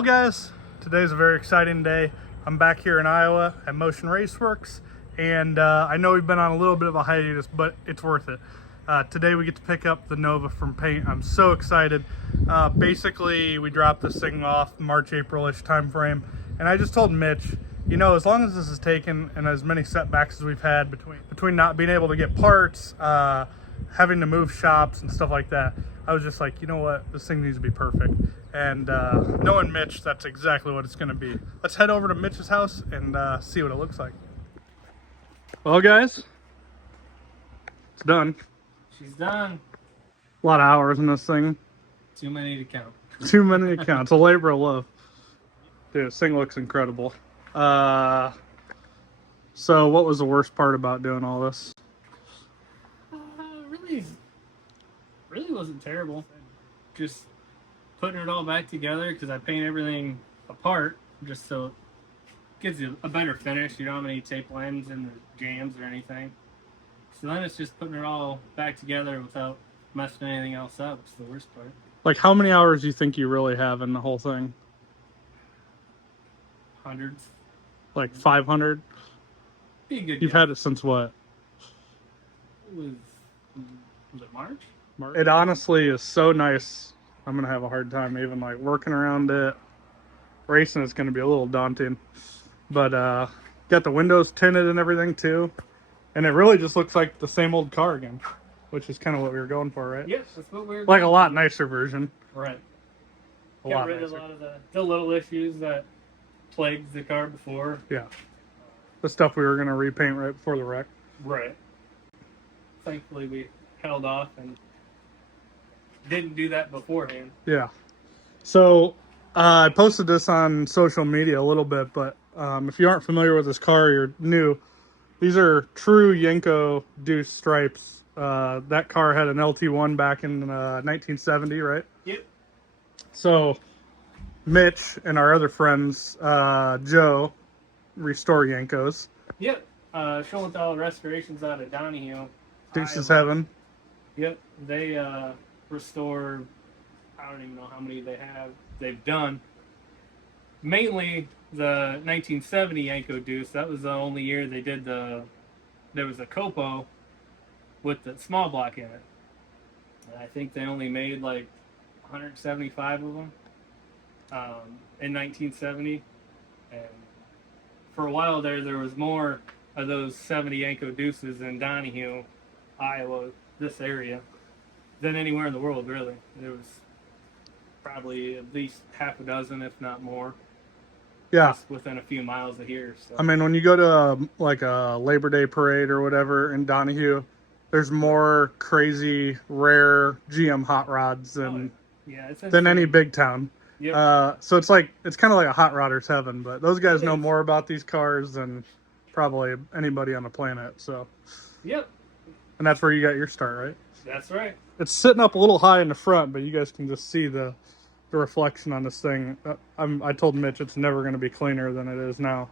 Well guys, today's a very exciting day. I'm back here in Iowa at Motion Raceworks, and I know we've been on a little bit of a hiatus, but it's worth it. Today we get to pick up the Nova from paint. I'm so excited. Basically, we dropped this thing off March, April-ish time frame, and I just told Mitch, you know, as long as this is taken and as many setbacks as we've had between not being able to get parts, having to move shops and stuff like that, I was just like, you know what, this thing needs to be perfect. And knowing Mitch, that's exactly what it's going to be. Let's head over to Mitch's house and see what it looks like. Well guys, it's done. She's done. A lot of hours in this thing. Too many to count. Too many to count. It's a labor of love. Dude, this thing looks incredible. So what was the worst part about doing all this? Really wasn't terrible. Just putting it all back together, because I paint everything apart just so it gives you a better finish. You don't have any tape lines in the jams or anything. So then it's just putting it all back together without messing anything else up. It's the worst part. Like, how many hours do you think you really have in the whole thing? Hundreds. Like 500? Be a good You've guess. had it since what? Was it March? It honestly is so nice. I'm gonna have a hard time even like working around it. Racing is gonna be a little daunting, but got the windows tinted and everything too, and it really just looks like the same old car again, which is kind of what we were going for, right? Yes, that's what we were Like a going lot for. nicer version. Right. A Got lot rid nicer. of a lot of the little issues that plagued the car before. Yeah. The stuff we were gonna repaint right before the wreck. Right. Thankfully, we held off and didn't do that beforehand. Yeah. So I posted this on social media a little bit, but if you aren't familiar with this car, you're new. These are true Yenko deuce stripes. That car had an LT1 back in 1970, right? Yep. So Mitch and our other friends, Joe, restore Yenkos. Yep. Schoenthal Restorations out of Donahue. Deuce's Iowa. Heaven. Yep. They restore, I don't even know how many they've done. Mainly the 1970 Yenko Deuce. That was the only year they did there was a Copo with the small block in it. And I think they only made like 175 of them in 1970. And for a while there was more of those 70 Yenko Deuces in Donahue, Iowa, this area, than anywhere in the world, really. There was probably at least half a dozen, if not more. Yeah. Just within a few miles of here. So. I mean, when you go to like a Labor Day parade or whatever in Donahue, there's more crazy, rare GM hot rods than any big town. Yep. So it's kind of like a hot rodder's heaven, but those guys know more about these cars than probably anybody on the planet. So. Yep. And that's where you got your start, right? That's right. It's sitting up a little high in the front, but you guys can just see the reflection on this thing. I told Mitch it's never going to be cleaner than it is now.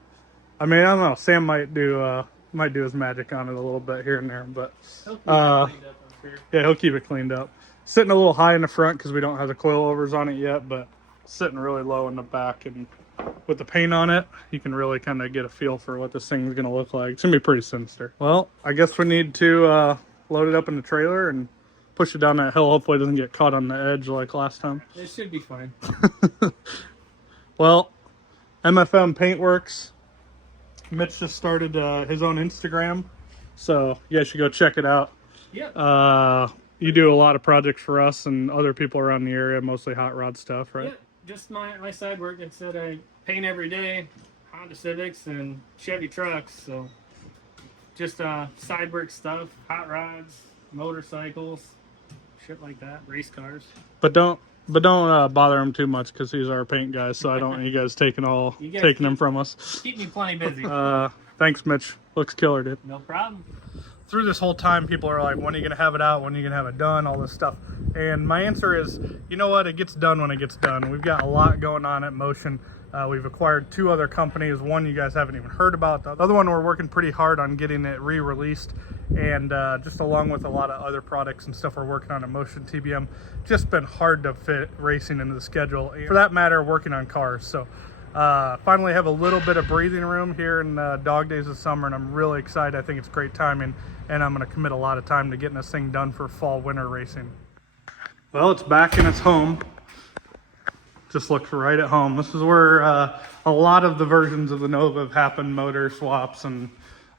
I mean, I don't know. Sam might do his magic on it a little bit here and there, but He'll keep it cleaned up, I'm sure. yeah, he'll keep it cleaned up. Sitting a little high in the front because we don't have the coilovers on it yet, but sitting really low in the back, and with the paint on it, you can really kind of get a feel for what this thing is going to look like. It's going to be pretty sinister. Well, I guess we need to load it up in the trailer and push it down that hill. Hopefully it doesn't get caught on the edge like last time. It should be fine. Well, MFM Paintworks. Mitch just started his own Instagram, so you guys should go check it out. Yeah. You do a lot of projects for us and other people around the area, mostly hot rod stuff, right? Yeah, just my side work. It said I paint every day, Honda Civics and Chevy trucks. So just side work stuff, hot rods, motorcycles, shit like that, race cars. But don't bother him too much because he's our paint guy, so I don't want you guys taking him from us. Keep me plenty busy. Thanks, Mitch. Looks killer, dude. No problem. through this whole time, people are like, when are you going to have it out? When are you going to have it done? All this stuff. And my answer is, you know what? It gets done when it gets done. We've got a lot going on at Motion. We've acquired 2 other companies. One you guys haven't even heard about. The other one we're working pretty hard on getting it re-released. And just along with a lot of other products and stuff we're working on at Motion TBM, just been hard to fit racing into the schedule. And for that matter, working on cars. So finally have a little bit of breathing room here in dog days of summer, and I'm really excited. I think it's great timing, and I'm going to commit a lot of time to getting this thing done for fall winter racing. Well, it's back in its home. Just looks right at home. This is where a lot of the versions of the Nova have happened, motor swaps and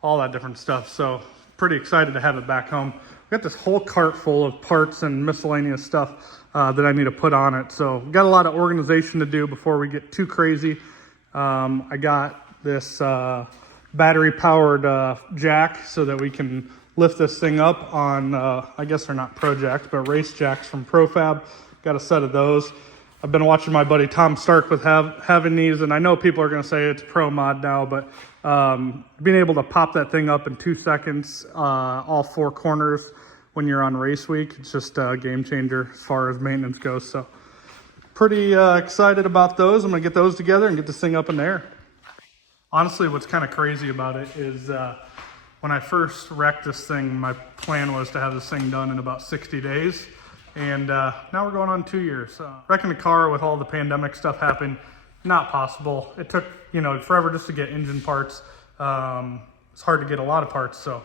all that different stuff. So pretty excited to have it back home. We got this whole cart full of parts and miscellaneous stuff that I need to put on it. So got a lot of organization to do before we get too crazy. I got this battery powered jack so that we can lift this thing up on, I guess they're not Pro Jacks, but race jacks from ProFab. Got a set of those. I've been watching my buddy Tom Stark with having these, and I know people are going to say it's pro mod now, but being able to pop that thing up in 2 seconds, all 4 corners when you're on race week, it's just a game changer as far as maintenance goes. So pretty excited about those. I'm going to get those together and get this thing up in the air. Honestly, what's kind of crazy about it is when I first wrecked this thing, my plan was to have this thing done in about 60 days. And now we're going on 2 years. Wrecking the car with all the pandemic stuff happened, not possible. It took, forever just to get engine parts. It's hard to get a lot of parts, so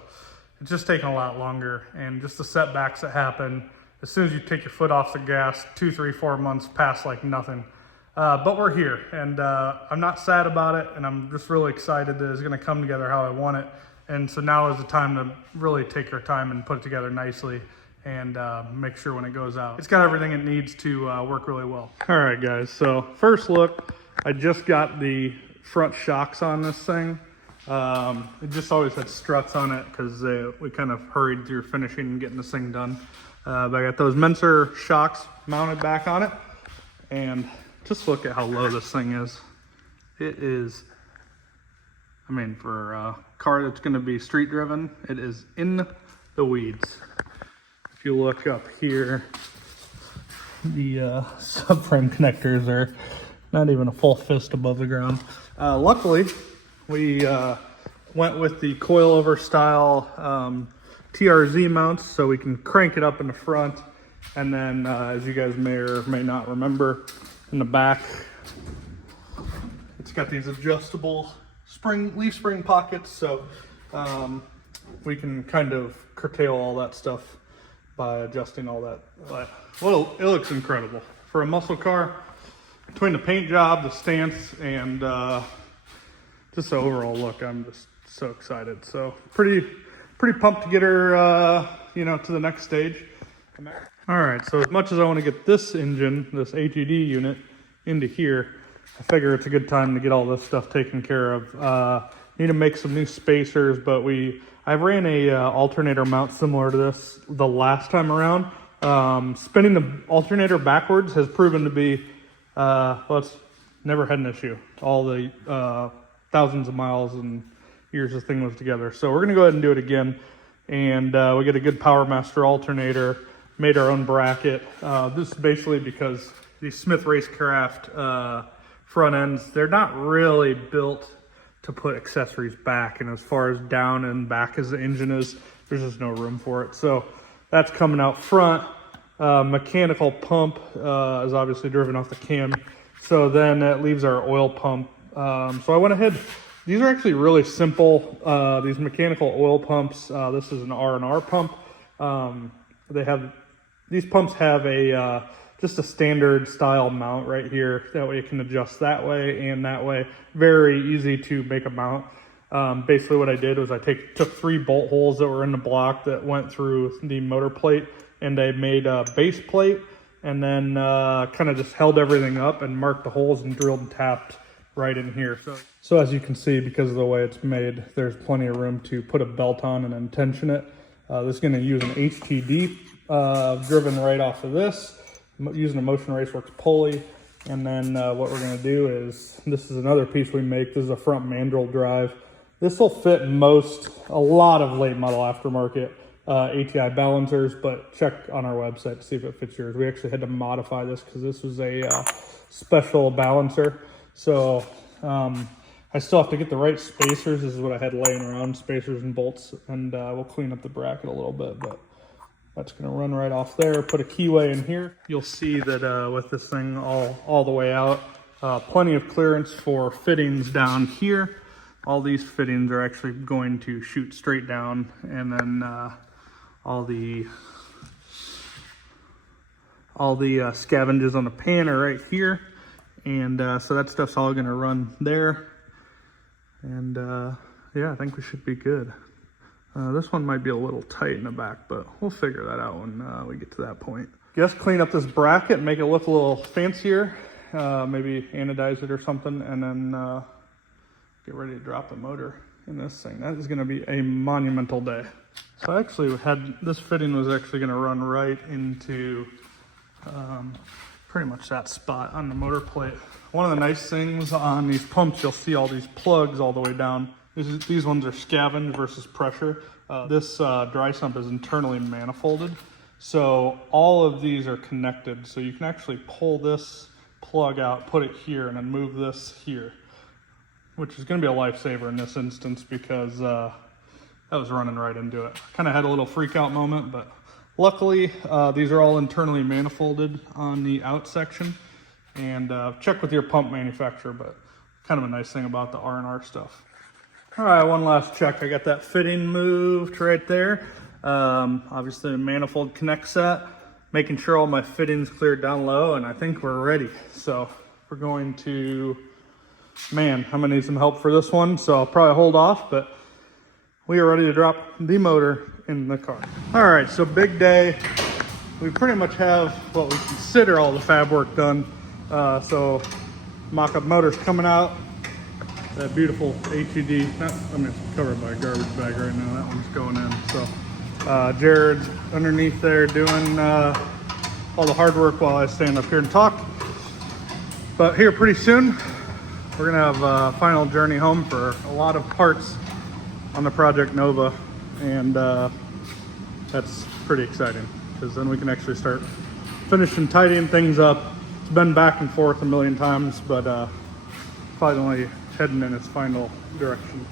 it's just taking a lot longer. And just the setbacks that happen, as soon as you take your foot off the gas, 2, 3, 4 months pass like nothing. But we're here, and I'm not sad about it, and I'm just really excited that it's gonna come together how I want it. And so now is the time to really take our time and put it together nicely and make sure when it goes out, it's got everything it needs to work really well. All right, guys, so first look, I just got the front shocks on this thing. It just always had struts on it because we kind of hurried through finishing and getting this thing done. But I got those Menser shocks mounted back on it, and just look at how low this thing is. It is, for a car that's gonna be street driven, it is in the weeds. If you look up here, the subframe connectors are not even a full fist above the ground. Luckily, we went with the coilover style TRZ mounts, so we can crank it up in the front, and then as you guys may or may not remember, in the back, it's got these adjustable leaf spring pockets, so we can kind of curtail all that stuff by adjusting all that. But well, it looks incredible for a muscle car. Between the paint job, the stance, and just the overall look, I'm just so excited. So pretty pumped to get her to the next stage. All right, so as much as I want to get this engine, this HED unit, into here, I figure it's a good time to get all this stuff taken care of. Need to make some new spacers, but I ran a alternator mount similar to this the last time around. Spinning the alternator backwards has proven to be, it's never had an issue. All the thousands of miles and years this thing was together. So we're gonna go ahead and do it again. And we get a good Power Master alternator, made our own bracket. This is basically because these Smith Racecraft front ends, they're not really built to put accessories back, and as far as down and back as the engine is, there's just no room for it. So that's coming out front. Mechanical pump is obviously driven off the cam, so then that leaves our oil pump. So I went ahead, these are actually really simple, these mechanical oil pumps. This is an R&R pump. These pumps have just a standard style mount right here. That way you can adjust that way and that way. Very easy to make a mount. Basically what I did was I took 3 bolt holes that were in the block that went through the motor plate, and I made a base plate, and then kind of just held everything up and marked the holes and drilled and tapped right in here. So as you can see, because of the way it's made, there's plenty of room to put a belt on and then tension it. This is going to use an HTD driven right off of this, using a Motion Raceworks pulley. And then what we're going to do is, this is another piece we make. This is a front mandrel drive. This will fit a lot of late model aftermarket ATI balancers, but check on our website to see if it fits yours. We actually had to modify this because this was a special balancer. So I still have to get the right spacers. This is what I had laying around, spacers and bolts, and we'll clean up the bracket a little bit, but that's gonna run right off there. Put a keyway in here. You'll see that with this thing all the way out, plenty of clearance for fittings down here. All these fittings are actually going to shoot straight down, and then all the scavenges on the pan are right here, and so that stuff's all gonna run there. And yeah, I think we should be good. This one might be a little tight in the back, but we'll figure that out when we get to that point. Just clean up this bracket and make it look a little fancier. Maybe anodize it or something, and then get ready to drop the motor in this thing. That is gonna be a monumental day. So I actually this fitting was actually gonna run right into pretty much that spot on the motor plate. One of the nice things on these pumps, you'll see all these plugs all the way down. These ones are scavenged versus pressure. This dry sump is internally manifolded. So all of these are connected. So you can actually pull this plug out, put it here, and then move this here, which is gonna be a lifesaver in this instance because that was running right into it. Kind of had a little freak out moment, but luckily these are all internally manifolded on the out section. And check with your pump manufacturer, but kind of a nice thing about the R&R stuff. All right, one last check. I got that fitting moved right there. Obviously the manifold connect set, making sure all my fittings cleared down low, and I think we're ready. So we're going to, man, I'm gonna need some help for this one, so I'll probably hold off, but we are ready to drop the motor in the car. All right, so big day. We pretty much have what we consider all the fab work done. So mock-up motor's coming out. That beautiful HUD, it's covered by a garbage bag right now. That one's going in. So Jared's underneath there doing all the hard work while I stand up here and talk. But here pretty soon, we're gonna have a final journey home for a lot of parts on the Project Nova. And that's pretty exciting because then we can actually start finishing, tidying things up. It's been back and forth a million times, but finally heading in its final direction.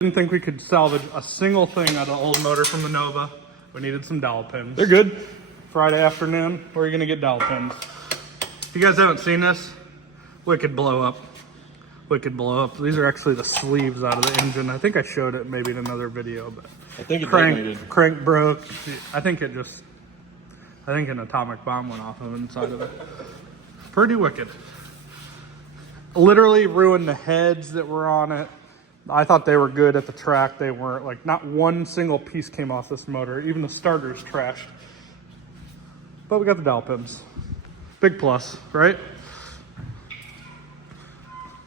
Didn't think we could salvage a single thing out of the old motor from the Nova. We needed some dowel pins. They're good. Friday afternoon, where are you gonna get dowel pins? If you guys haven't seen this, wicked blow up. Wicked blow up. These are actually the sleeves out of the engine. I think I showed it maybe in another video, but I think it crank broke. I think an atomic bomb went off of the inside of it. Pretty wicked. Literally ruined the heads that were on it. I thought they were good at the track. They weren't. Like, not one single piece came off this motor. Even the starter's trashed. But we got the dowel pins. Big plus, right?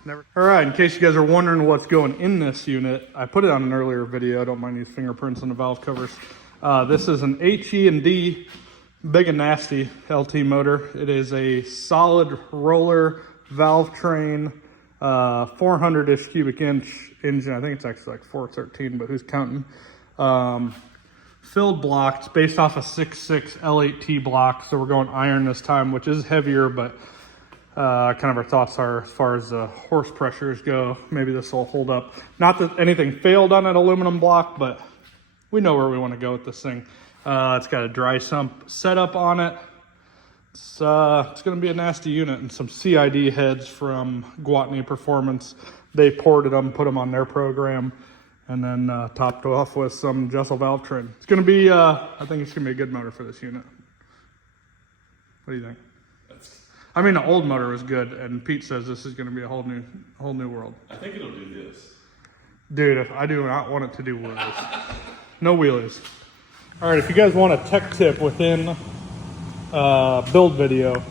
All right, in case you guys are wondering what's going in this unit, I put it on an earlier video. Don't mind these fingerprints on the valve covers. This is an HE&D big and nasty LT motor. It is a solid roller valve train, 400-ish cubic inch engine. I think it's actually like 413, but who's counting? Filled block. It's based off a 6.6 L8T block, so we're going iron this time, which is heavier, but kind of our thoughts are, as far as the horse pressures go, maybe this will hold up. Not that anything failed on an aluminum block, but we know where we want to go with this thing. It's got a dry sump setup on it. It's going to be a nasty unit, and some CID heads from Gwatney Performance. They ported them, put them on their program, and then topped off with some Jessel valve train. It's going to be, I think it's going to be a good motor for this unit. What do you think? I mean, the old motor was good, and Pete says this is going to be a whole new world. I think it'll do this. Dude, if I do not want it to do wheelies. No wheelies. All right, if you guys want a tech tip within build video,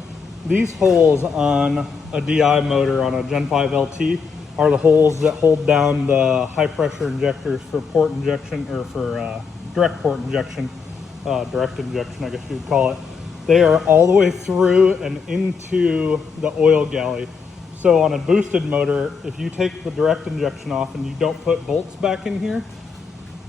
these holes on a DI motor on a Gen 5 LT are the holes that hold down the high pressure injectors for port injection, or for direct port injection, direct injection I guess you would call it. They are all the way through and into the oil galley. So on a boosted motor, if you take the direct injection off and you don't put bolts back in here,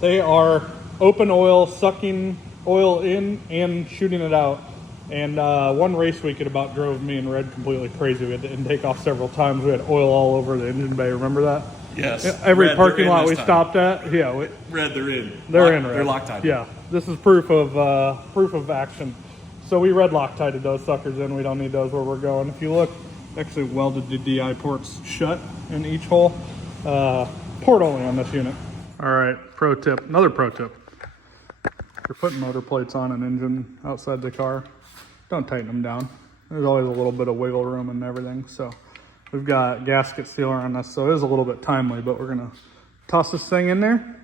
they are open oil, sucking oil in and shooting it out. And one race week it about drove me and Red completely crazy. We had to intake off several times. We had oil all over the engine bay. Remember that? Yes. Every Red, parking lot we stopped at. Yeah. Red, they're in. They're in. Red. They're Loctite. Yeah. This is proof of action. So we red Loctited those suckers in. We don't need those where we're going. If you look, actually welded the DI ports shut in each hole. Port only on this unit. All right. Pro tip. Another pro tip. If you're putting motor plates on an engine outside the car, don't tighten them down. There's always a little bit of wiggle room and everything. So we've got gasket sealer on this, so it is a little bit timely, but we're gonna toss this thing in there.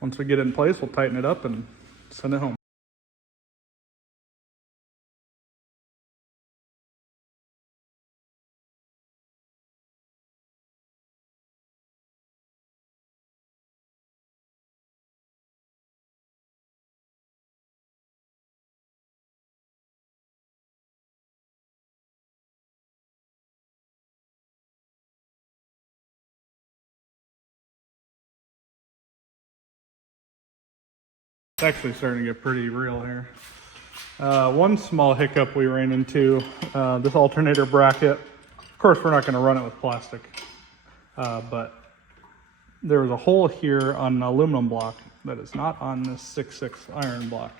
Once we get it in place, we'll tighten it up and send it home. It's actually starting to get pretty real here. One small hiccup we ran into, this alternator bracket. Of course, we're not going to run it with plastic, but there was a hole here on an aluminum block that is not on this 6.6 iron block.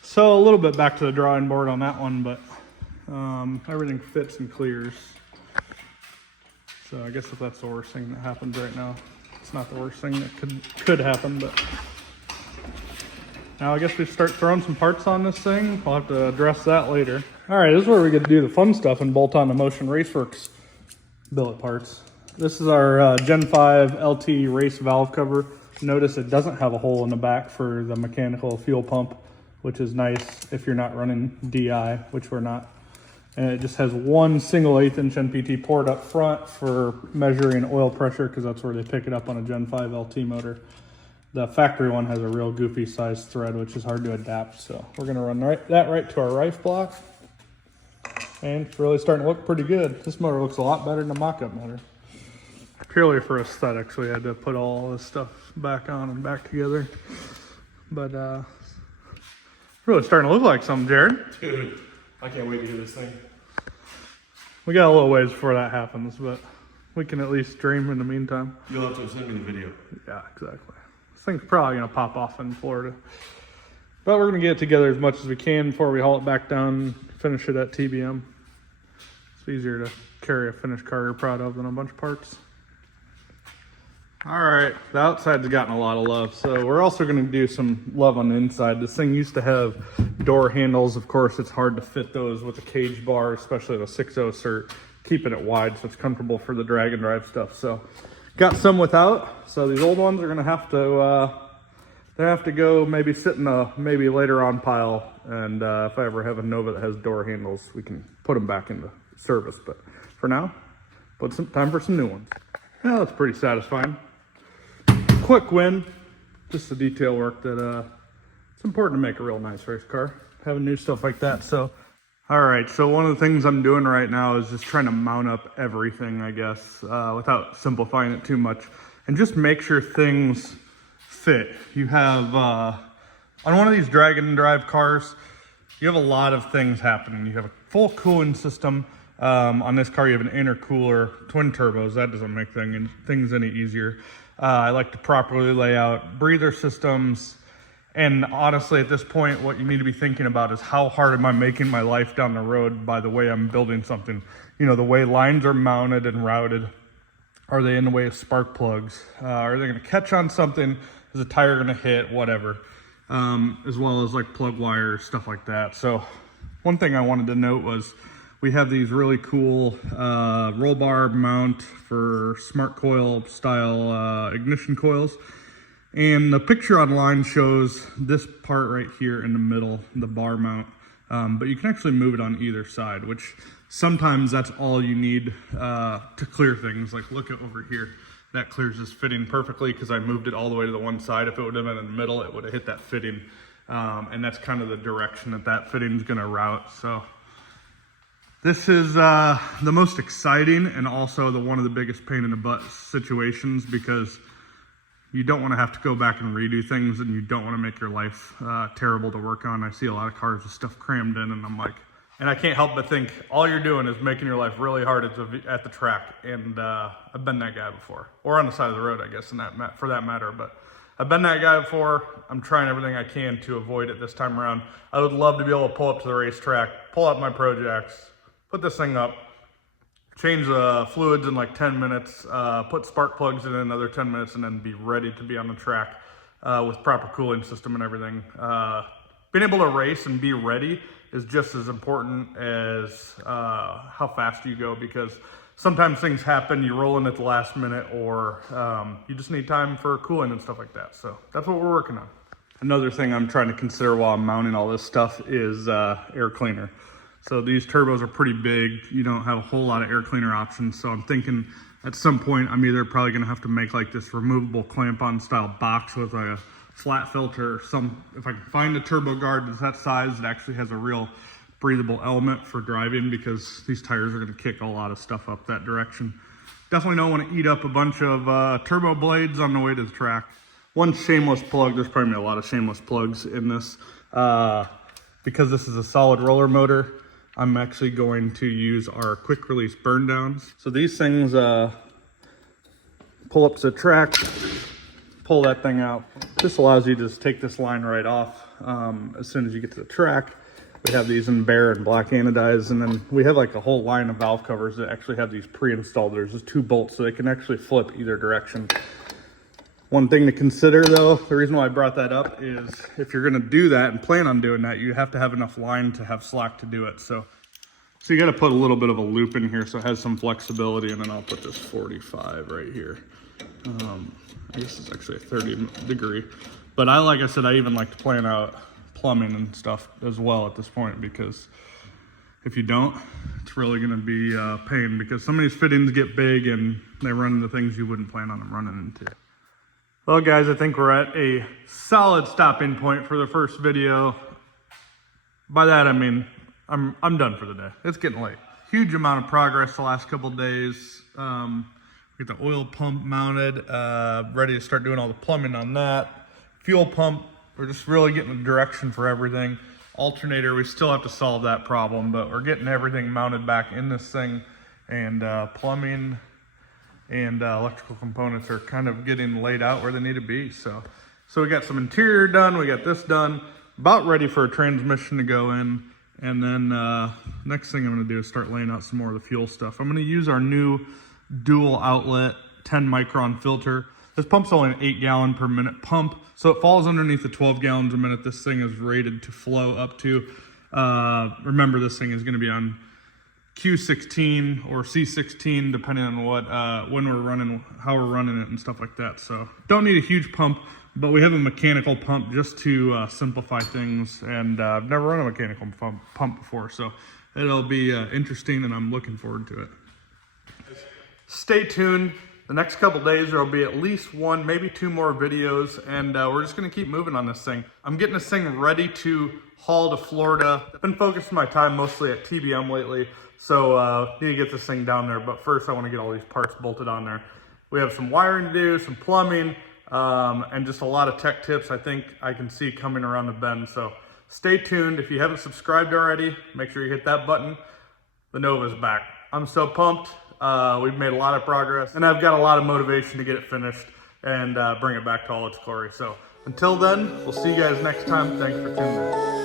So a little bit back to the drawing board on that one, but everything fits and clears. So I guess if that's the worst thing that happens right now, it's not the worst thing that could happen, but now I guess we start throwing some parts on this thing. We'll have to address that later. All right, this is where we get to do the fun stuff and bolt on the Motion Raceworks billet parts. This is our Gen 5 LT race valve cover. Notice it doesn't have a hole in the back for the mechanical fuel pump, which is nice if you're not running DI, which we're not. And it just has one single 1/8 inch NPT port up front for measuring oil pressure, because that's where they pick it up on a Gen 5 LT motor. The factory one has a real goofy sized thread, which is hard to adapt. So we're gonna run that right to our rife block. And it's really starting to look pretty good. This motor looks a lot better than the mockup motor. Purely for aesthetics, we had to put all this stuff back on and back together. But really starting to look like something, Jared. Dude, I can't wait to hear this thing. We got a little ways before that happens, but we can at least dream in the meantime. You'll have to send me the video. Yeah, exactly. This thing's probably gonna pop off in Florida. But we're gonna get it together as much as we can before we haul it back down, finish it at TBM. It's easier to carry a finished car you're proud of than a bunch of parts. All right, the outside's gotten a lot of love, so we're also gonna do some love on the inside. This thing used to have door handles. Of course, it's hard to fit those with a cage bar, especially the 6.0 cert, keeping it wide so it's comfortable for the drag and drive stuff. So got some without, so these old ones are gonna have to they have to go maybe sit in a maybe later on pile, and if I ever have a Nova that has door handles, we can put them back into service. But for now, put some time for some new ones. Yeah, that's pretty satisfying. Quick win, just the detail work that it's important to make a real nice race car, having new stuff like that. So all right, so one of the things I'm doing right now is just trying to mount up everything, I guess, without simplifying it too much, and just make sure things fit. You have, on one of these drag and drive cars, you have a lot of things happening. You have a full cooling system. On this car, you have an intercooler, twin turbos. That doesn't make things any easier. I like to properly lay out breather systems. And honestly, at this point, what you need to be thinking about is how hard am I making my life down the road by the way I'm building something. You know, the way lines are mounted and routed. Are they in the way of spark plugs? Are they gonna catch on something? Is a tire gonna hit? Whatever. As well as like plug wires, stuff like that. So one thing I wanted to note was We have these really cool roll bar mount for smart coil style ignition coils. And the picture online shows this part right here in the middle, the bar mount. But you can actually move it on either side, which sometimes that's all you need to clear things. Like look at over here, that clears this fitting perfectly because I moved it all the way to the one side. If it would have been in the middle, it would have hit that fitting. And that's kind of the direction that that fitting is gonna route. So this is the most exciting and also one of the biggest pain in the butt situations, because you don't want to have to go back and redo things, and you don't want to make your life terrible to work on. I see a lot of cars with stuff crammed in, and I'm like, and I can't help but think all you're doing is making your life really hard at the track. And I've been that guy before, or on the side of the road, I guess, for that matter. But I've been that guy before. I'm trying everything I can to avoid it this time around. I would love to be able to pull up to the racetrack, pull out my Pro Jacks, put this thing up, change the fluids in like 10 minutes, put spark plugs in another 10 minutes, and then be ready to be on the track with proper cooling system and everything. Being able to race and be ready is just as important as how fast you go, because sometimes things happen, you roll in at the last minute, or you just need time for cooling and stuff like that. So that's what we're working on. Another thing I'm trying to consider while I'm mounting all this stuff is air cleaner. So these turbos are pretty big. You don't have a whole lot of air cleaner options. So I'm thinking at some point I'm either probably gonna have to make like this removable clamp-on style box with a flat filter, or if I can find a turbo guard that's that size that actually has a real breathable element for driving, because these tires are gonna kick a lot of stuff up that direction. Definitely don't wanna eat up a bunch of turbo blades on the way to the track. One shameless plug, there's probably a lot of shameless plugs in this. Because this is a solid roller motor, I'm actually going to use our quick release burn downs. So these things pull up to the track, pull that thing out. This allows you to just take this line right off as soon as you get to the track. We have these in bare and black anodized, and then we have like a whole line of valve covers that actually have these pre-installed. There's just 2 bolts, so they can actually flip either direction. One thing to consider though, the reason why I brought that up is if you're gonna do that and plan on doing that, you have to have enough line to have slack to do it. So you gotta put a little bit of a loop in here so it has some flexibility, and then I'll put this 45 right here. I guess it's actually a 30 degree. But like I said, I even like to plan out plumbing and stuff as well at this point, because if you don't, it's really gonna be a pain, because some of these fittings get big and they run into things you wouldn't plan on them running into. Well guys, I think we're at a solid stopping point for the first video. By that I mean, I'm done for the day. It's getting late. Huge amount of progress the last couple days. We got the oil pump mounted, ready to start doing all the plumbing on that. Fuel pump, we're just really getting the direction for everything. Alternator, we still have to solve that problem, but we're getting everything mounted back in this thing, and plumbing and electrical components are kind of getting laid out where they need to be. So we got some interior done, we got this done, about ready for a transmission to go in. And then next thing I'm gonna do is start laying out some more of the fuel stuff. I'm gonna use our new dual outlet 10 micron filter. This pump's only an 8 gallon per minute pump, so it falls underneath the 12 gallons a minute this thing is rated to flow up to. Remember, this thing is gonna be on Q16 or C16, depending on what when we're running, how we're running it and stuff like that. So don't need a huge pump, but we have a mechanical pump just to simplify things, and I've never run a mechanical pump before, so it'll be interesting, and I'm looking forward to it. Stay tuned. The next couple days there will be at least 1, maybe 2 more videos, and we're just gonna keep moving on this thing. I'm getting this thing ready to haul to Florida. I've been focusing my time mostly at TBM lately, so need to get this thing down there, but first I wanna get all these parts bolted on there. We have some wiring to do, some plumbing, and just a lot of tech tips I think I can see coming around the bend. So stay tuned. If you haven't subscribed already, make sure you hit that button. The Nova's back. I'm so pumped. We've made a lot of progress, and I've got a lot of motivation to get it finished and bring it back to all its glory. So until then, we'll see you guys next time. Thanks for tuning in.